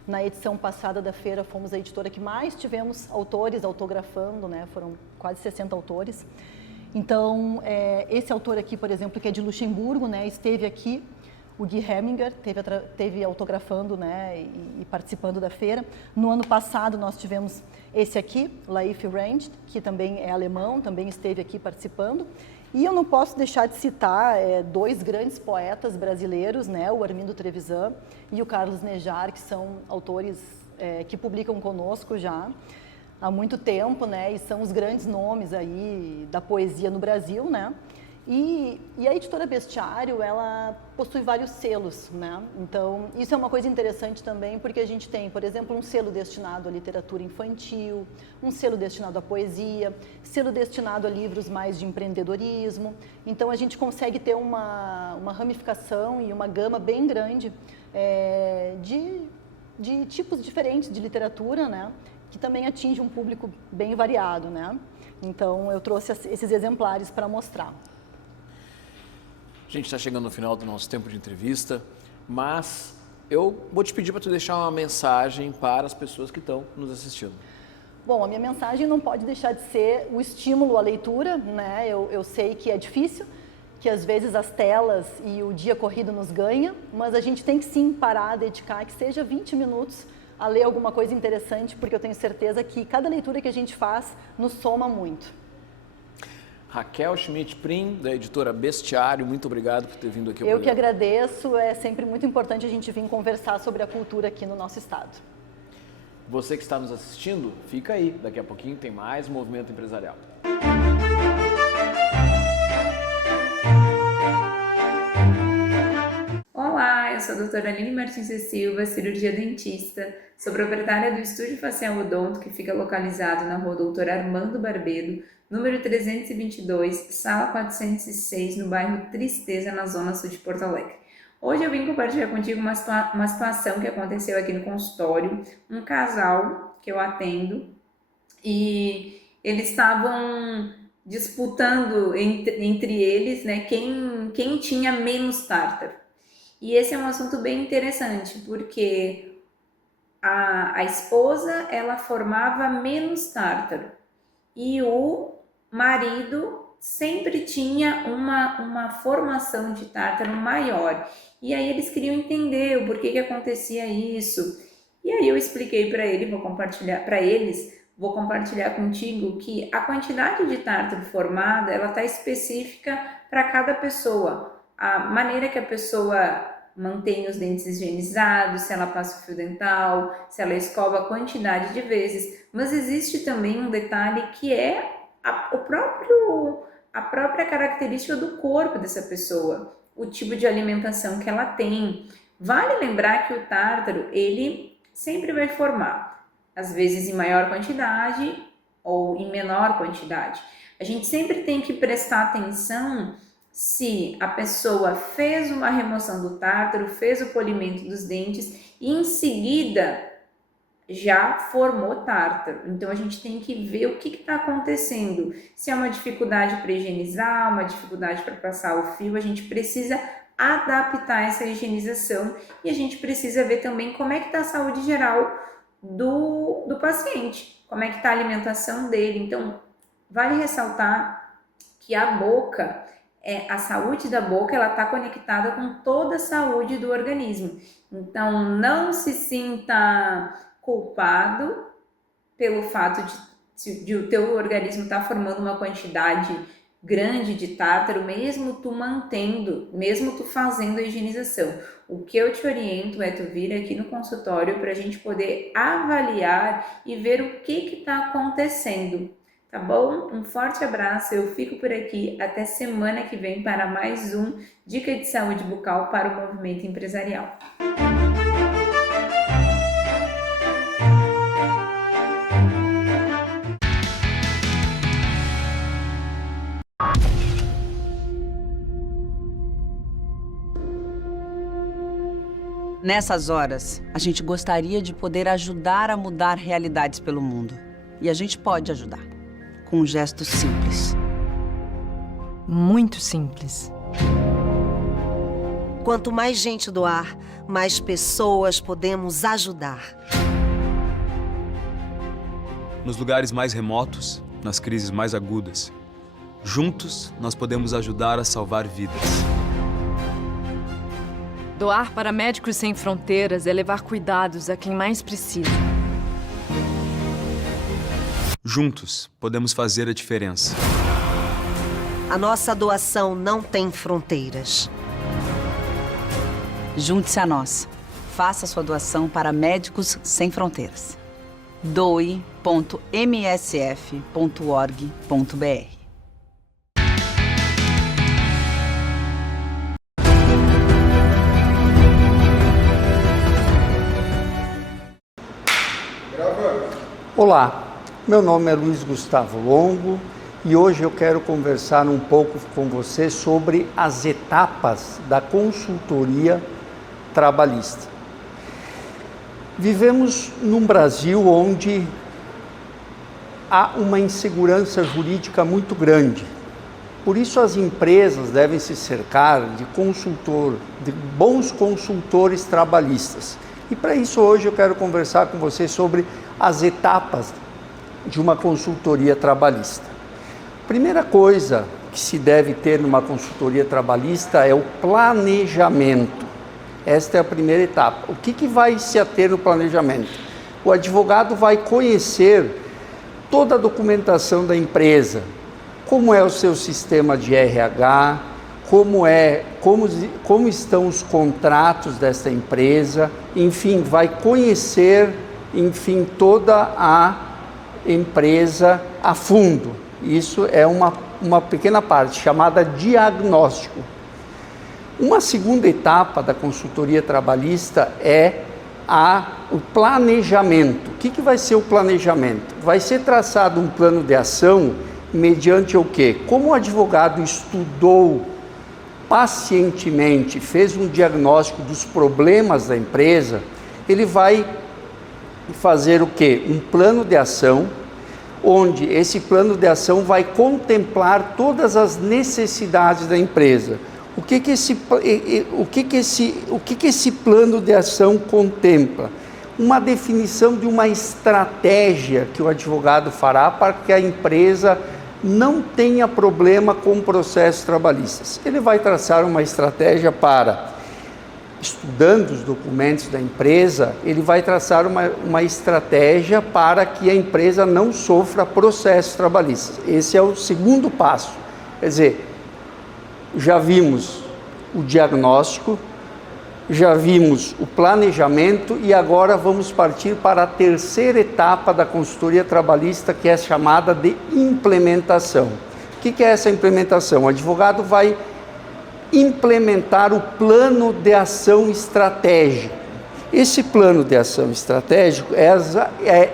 Na edição passada da feira, fomos a editora que mais tivemos autores autografando, né? Foram quase 60 autores. Então, esse autor aqui, por exemplo, que é de Luxemburgo, né? Esteve aqui. O Guy Heminger teve autografando, né, e participando da feira. No ano passado nós tivemos esse aqui, Laif Rand, que também é alemão, também esteve aqui participando. E eu não posso deixar de citar dois grandes poetas brasileiros, né, o Armindo Trevisan e o Carlos Nejar, que são autores que publicam conosco já há muito tempo, né, e são os grandes nomes aí da poesia no Brasil, né. E a editora Bestiário, ela possui vários selos, né? Então, isso é uma coisa interessante também, porque a gente tem, por exemplo, um selo destinado à literatura infantil, um selo destinado à poesia, selo destinado a livros mais de empreendedorismo. Então, a gente consegue ter uma ramificação e uma gama bem grande de tipos diferentes de literatura, né? Que também atinge um público bem variado, né? Então, eu trouxe esses exemplares para mostrar. A gente está chegando no final do nosso tempo de entrevista, mas eu vou te pedir para tu deixar uma mensagem para as pessoas que estão nos assistindo. Bom, a minha mensagem não pode deixar de ser o estímulo à leitura, né? Eu sei que é difícil, que às vezes as telas e o dia corrido nos ganham, mas a gente tem que sim parar, dedicar, que seja 20 minutos a ler alguma coisa interessante, porque eu tenho certeza que cada leitura que a gente faz nos soma muito. Raquel Schmidt-Prim, da editora Bestiário, muito obrigado por ter vindo aqui ao programa. Eu que agradeço, é sempre muito importante a gente vir conversar sobre a cultura aqui no nosso estado. Você que está nos assistindo, fica aí. Daqui a pouquinho tem mais Movimento Empresarial. Olá, eu sou a doutora Aline Martins de Silva, cirurgia dentista, sou proprietária do Estúdio Facial Odonto, que fica localizado na rua Doutor Armando Barbedo, número 322, sala 406, no bairro Tristeza, na zona sul de Porto Alegre. Hoje eu vim compartilhar contigo uma situação que aconteceu aqui no consultório, um casal que eu atendo, e eles estavam disputando entre eles, né, quem tinha menos tártaro. E esse é um assunto bem interessante, porque a esposa, ela formava menos tártaro e o marido sempre tinha uma formação de tártaro maior. E aí eles queriam entender o porquê que acontecia isso. E aí eu expliquei para ele, vou compartilhar contigo que a quantidade de tártaro formada, ela está específica para cada pessoa. A maneira que a pessoa mantém os dentes higienizados, se ela passa o fio dental, se ela escova a quantidade de vezes. Mas existe também um detalhe que é a própria característica do corpo dessa pessoa, o tipo de alimentação que ela tem. Vale lembrar que o tártaro, ele sempre vai formar, às vezes em maior quantidade ou em menor quantidade. A gente sempre tem que prestar atenção se a pessoa fez uma remoção do tártaro, fez o polimento dos dentes e em seguida já formou tártaro. Então a gente tem que ver o que está acontecendo. Se é uma dificuldade para higienizar, uma dificuldade para passar o fio, a gente precisa adaptar essa higienização e a gente precisa ver também como é que está a saúde geral do paciente, como é que está a alimentação dele. Então vale ressaltar que a boca, a saúde da boca, ela está conectada com toda a saúde do organismo. Então, não se sinta culpado pelo fato de o teu organismo estar formando uma quantidade grande de tártaro, mesmo tu fazendo a higienização. O que eu te oriento é tu vir aqui no consultório para a gente poder avaliar e ver o que está acontecendo. Tá bom? Um forte abraço, eu fico por aqui até semana que vem para mais um Dica de Saúde Bucal para o Movimento Empresarial. Nessas horas, a gente gostaria de poder ajudar a mudar realidades pelo mundo. E a gente pode ajudar. Com um gesto simples. Muito simples. Quanto mais gente doar, mais pessoas podemos ajudar. Nos lugares mais remotos, nas crises mais agudas, juntos nós podemos ajudar a salvar vidas. Doar para Médicos Sem Fronteiras é levar cuidados a quem mais precisa. Juntos, podemos fazer a diferença. A nossa doação não tem fronteiras. Junte-se a nós. Faça sua doação para Médicos Sem Fronteiras. doe.msf.org.br. Olá, meu nome é Luiz Gustavo Longo e hoje eu quero conversar um pouco com você sobre as etapas da consultoria trabalhista. Vivemos num Brasil onde há uma insegurança jurídica muito grande. Por isso as empresas devem se cercar de bons consultores trabalhistas. E para isso hoje eu quero conversar com você sobre as etapas de uma consultoria trabalhista. Primeira coisa que se deve ter numa consultoria trabalhista é o planejamento. Esta é a primeira etapa. O que vai se ater no planejamento? O advogado vai conhecer toda a documentação da empresa, como é o seu sistema de RH, como estão os contratos desta empresa, enfim, vai conhecer enfim, toda a empresa a fundo. Isso é uma pequena parte chamada diagnóstico. Uma segunda etapa da consultoria trabalhista é o planejamento. O que vai ser o planejamento? Vai ser traçado um plano de ação mediante o quê? Como o advogado estudou pacientemente, fez um diagnóstico dos problemas da empresa, ele vai fazer o quê? Um plano de ação, onde esse plano de ação vai contemplar todas as necessidades da empresa. O que esse plano de ação contempla? Uma definição de uma estratégia que o advogado fará para que a empresa não tenha problema com processos trabalhistas. Ele vai traçar uma estratégia para, estudando os documentos da empresa, ele vai traçar uma estratégia para que a empresa não sofra processos trabalhistas. Esse é o segundo passo. Quer dizer, já vimos o diagnóstico, já vimos o planejamento e agora vamos partir para a terceira etapa da consultoria trabalhista, que é chamada de implementação. O que é essa implementação? O advogado vai implementar o plano de ação estratégico. Esse plano de ação estratégico é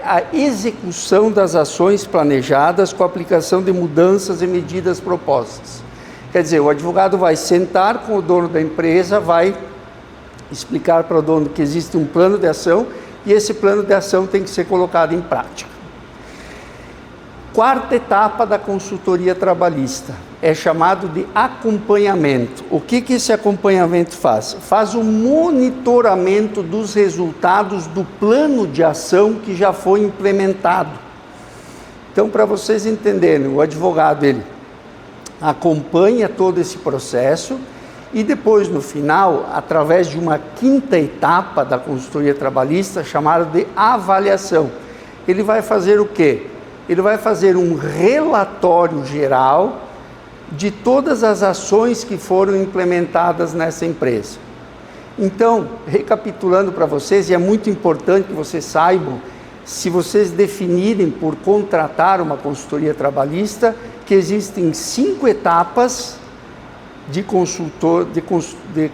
a execução das ações planejadas com a aplicação de mudanças e medidas propostas. Quer dizer, o advogado vai sentar com o dono da empresa, vai explicar para o dono que existe um plano de ação e esse plano de ação tem que ser colocado em prática. Quarta etapa da consultoria trabalhista é chamado de acompanhamento. O que esse acompanhamento faz? Faz um monitoramento dos resultados do plano de ação que já foi implementado. Então, para vocês entenderem, o advogado ele acompanha todo esse processo e depois, no final, através de uma quinta etapa da consultoria trabalhista, chamada de avaliação, ele vai fazer o quê? Ele vai fazer um relatório geral de todas as ações que foram implementadas nessa empresa. Então, recapitulando para vocês, e é muito importante que vocês saibam, se vocês definirem por contratar uma consultoria trabalhista, que existem 5 etapas de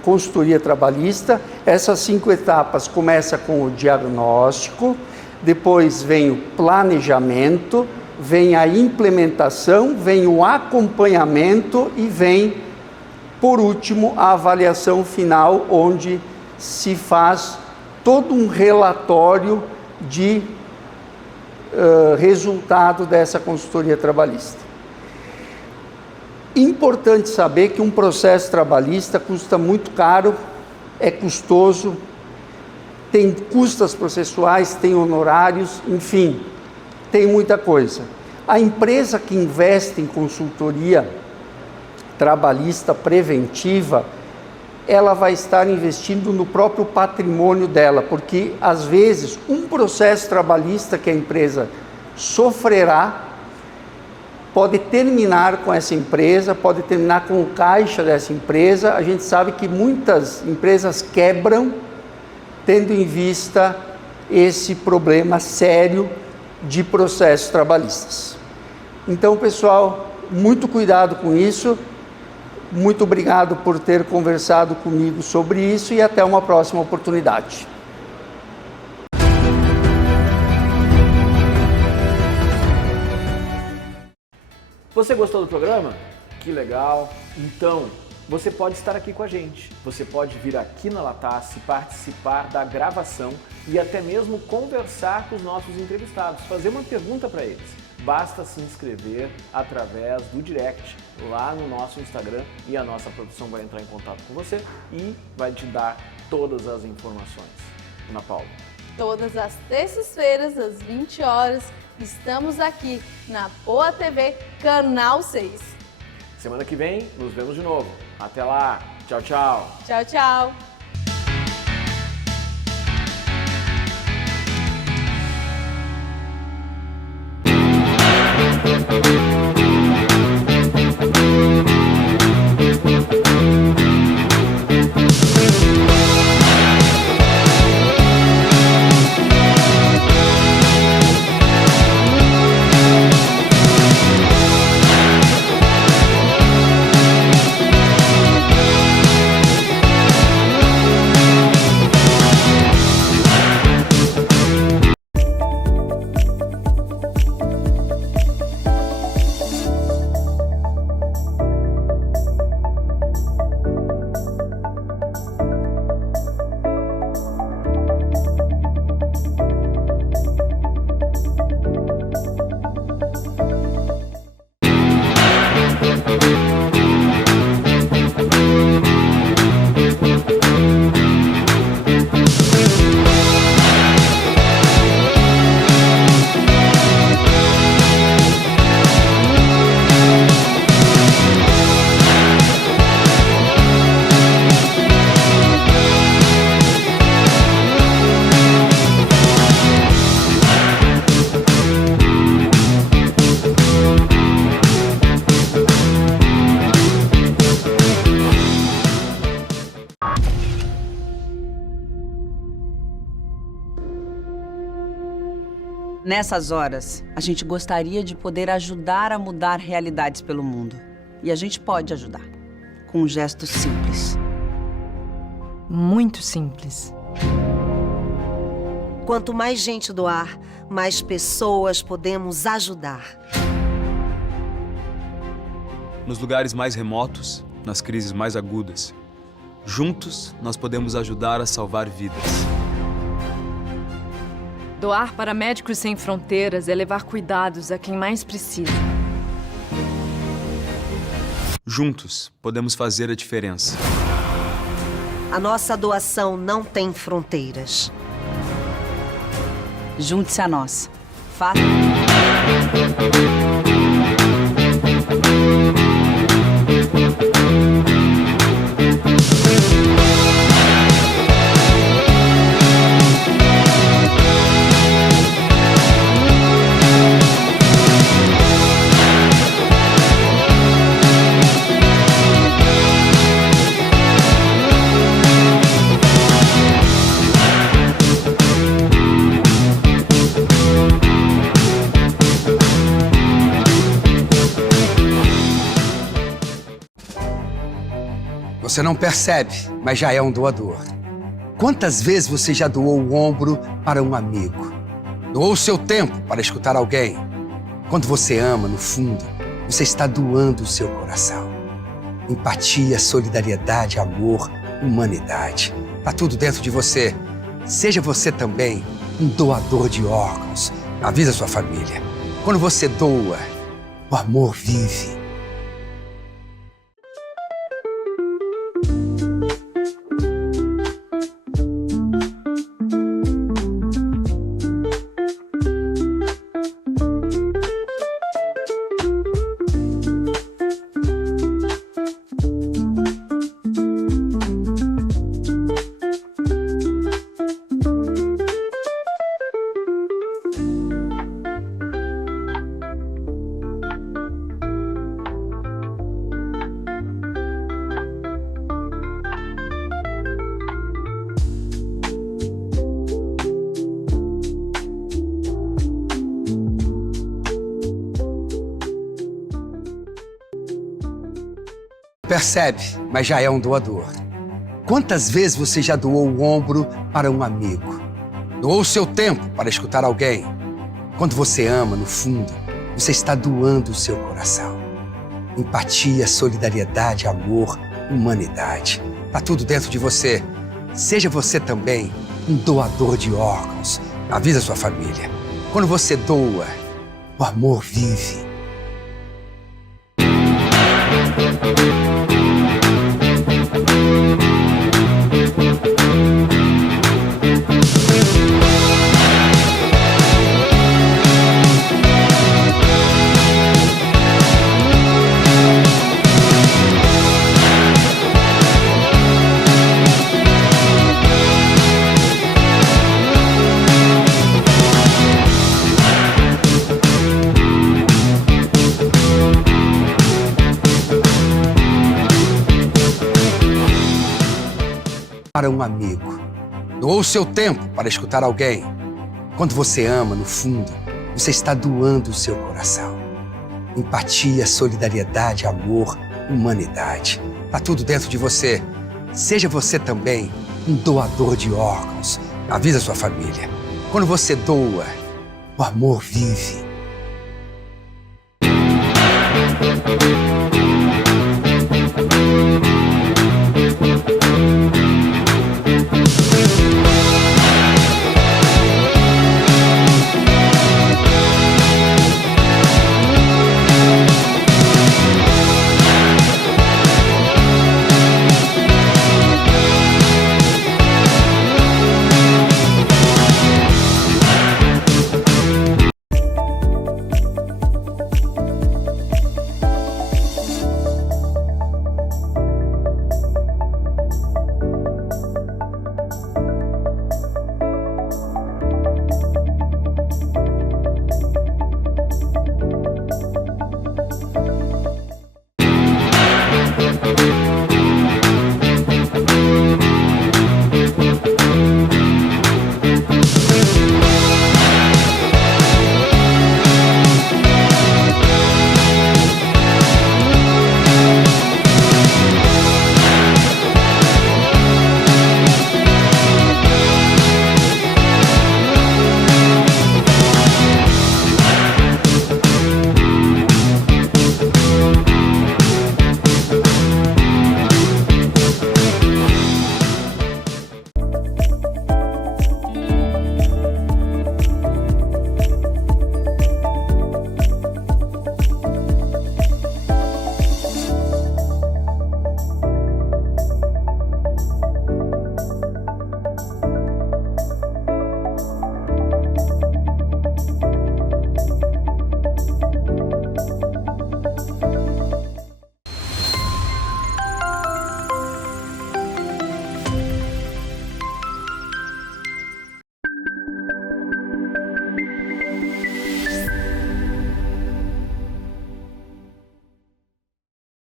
consultoria trabalhista. Essas 5 etapas começam com o diagnóstico, depois vem o planejamento, vem a implementação, vem o acompanhamento e vem, por último, a avaliação final, onde se faz todo um relatório de resultado dessa consultoria trabalhista. Importante saber que um processo trabalhista custa muito caro, é custoso, tem custas processuais, tem honorários, enfim, tem muita coisa. A empresa que investe em consultoria trabalhista preventiva, ela vai estar investindo no próprio patrimônio dela, porque às vezes um processo trabalhista que a empresa sofrerá pode terminar com essa empresa, pode terminar com o caixa dessa empresa. A gente sabe que muitas empresas quebram tendo em vista esse problema sério de processos trabalhistas. Então, pessoal, muito cuidado com isso. Muito obrigado por ter conversado comigo sobre isso e até uma próxima oportunidade. Você gostou do programa? Que legal! Então, você pode estar aqui com a gente. Você pode vir aqui na Lattice, participar da gravação e até mesmo conversar com os nossos entrevistados, fazer uma pergunta para eles. Basta se inscrever através do direct lá no nosso Instagram e a nossa produção vai entrar em contato com você e vai te dar todas as informações. Ana Paula. Todas as terças-feiras, às 20 horas, estamos aqui na Poa TV, Canal 6. Semana que vem, nos vemos de novo. Até lá. Tchau, tchau. Tchau, tchau. Nessas horas, a gente gostaria de poder ajudar a mudar realidades pelo mundo. E a gente pode ajudar, com um gesto simples. Muito simples. Quanto mais gente doar, mais pessoas podemos ajudar. Nos lugares mais remotos, nas crises mais agudas, juntos nós podemos ajudar a salvar vidas. Doar para Médicos Sem Fronteiras é levar cuidados a quem mais precisa. Juntos podemos fazer a diferença. A nossa doação não tem fronteiras. Junte-se a nós. Faça... Você não percebe, mas já é um doador. Quantas vezes você já doou o ombro para um amigo? Doou o seu tempo para escutar alguém? Quando você ama, no fundo, você está doando o seu coração. Empatia, solidariedade, amor, humanidade. Tá tudo dentro de você. Seja você também um doador de órgãos. Avisa sua família. Quando você doa, o amor vive. Percebe, mas já é um doador. Quantas vezes você já doou o ombro para um amigo? Doou o seu tempo para escutar alguém? Quando você ama, no fundo, você está doando o seu coração. Empatia, solidariedade, amor, humanidade. Tá tudo dentro de você. Seja você também um doador de órgãos. Avisa sua família. Quando você doa, o amor vive. Para um amigo. Doou o seu tempo para escutar alguém? Quando você ama, no fundo, você está doando o seu coração. Empatia, solidariedade, amor, humanidade. Tá tudo dentro de você. Seja você também um doador de órgãos. Avisa sua família. Quando você doa, o amor vive.